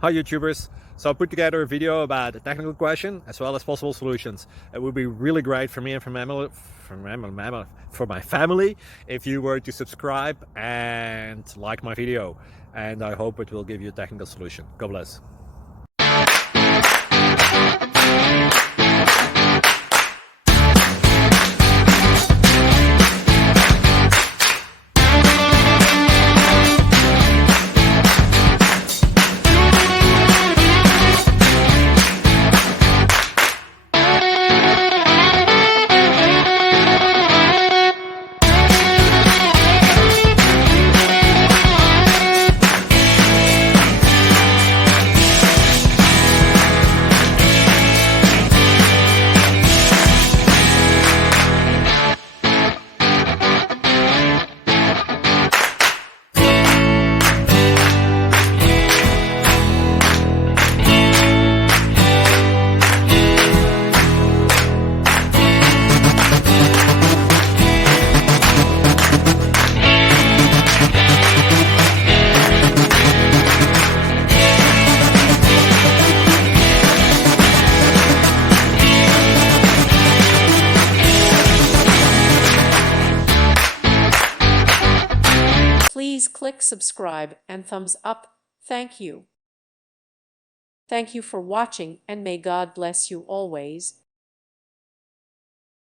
Hi YouTubers. So I put together a video about a technical question as well as possible solutions. It would be really great for me and for my family if you were to subscribe and like my video. And I hope it will give you a technical solution. God bless. Please click subscribe and thumbs up. Thank you. Thank you for watching, and may God bless you always.